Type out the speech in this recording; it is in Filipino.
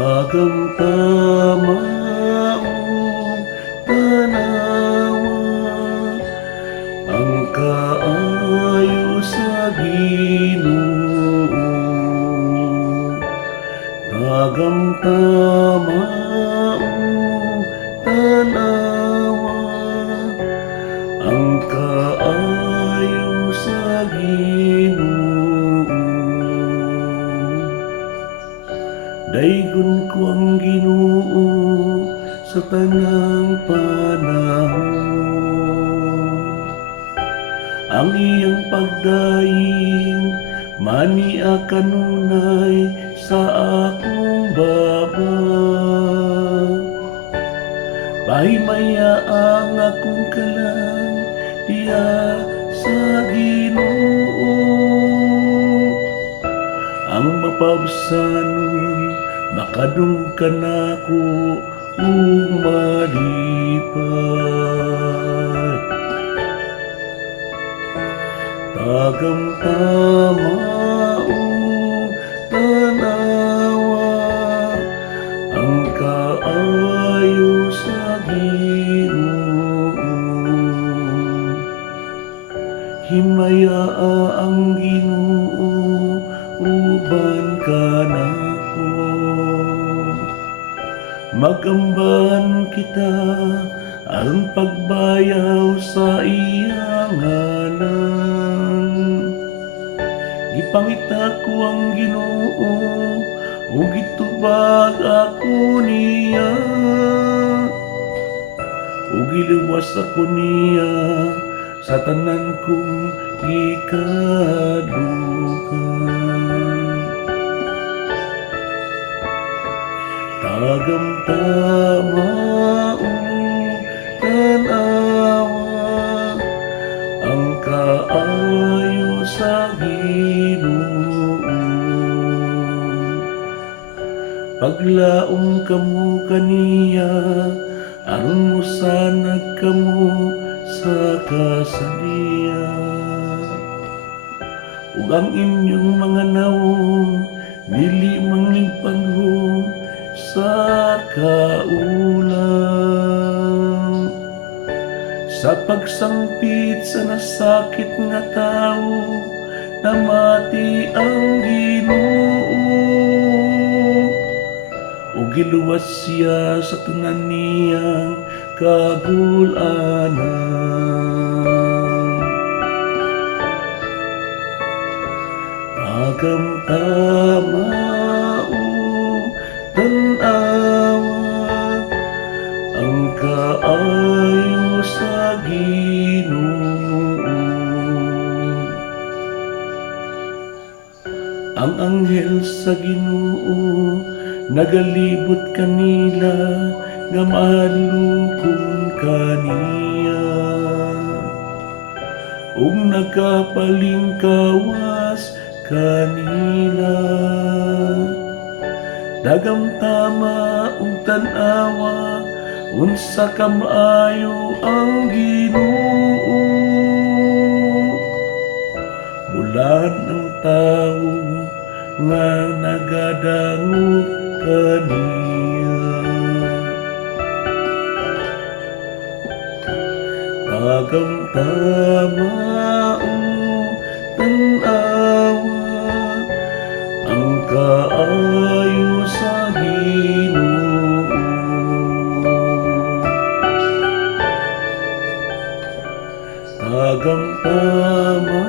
Agang tamaong tanawa, ang kaayo sa Ginoo. Agang tamaong tanawa, ang kaayo sa Ginoo. Daygon ko ang Ginoo sa tanang panahon. Ang iyang pagdaing mania kanunay sa akong baba. Pahimaya ang akong kalang diya sa Ginoo. Ang mapabsanon makadungkan ako umalipat. Tagam tamaong tanawa, ang kaayo sa Ginoo. Himayaa ang Ginoo uban kanako. Magamban kita ang pagbayaw sa iyang ngalan. Gipangita ko ang Ginoo ug gitubag ako niya, ug giluwas ako niya sa tanan kong gikadugan. Tagam tamaong tanawa, ang kaayo sa Ginoo. Paglaom kamo kaniya, aron mosanag kamo sa kasadiya. Ug ang inyong mga naong dili manglimpangho sa kaulang. Sa pagsangpit sa nasakit nga tao, namati ang Ginoo. Ug giluwas siya sa tanan niyang kagul-anan. Agam tamaong tanawa, ang kaayo sa Ginoo. Ang anghel sa Ginoo nagalibot kanila nga mahalukon kaniya, ug nagapalingkawas kanila. Dagam tama ug tan-awa, unsa ka maayo ang Ginoo. Bulan ang tawo nga nagadangot kaniya. Dagam tamaong tan-awa, ang kaayo sa Ginoo. Dagam tama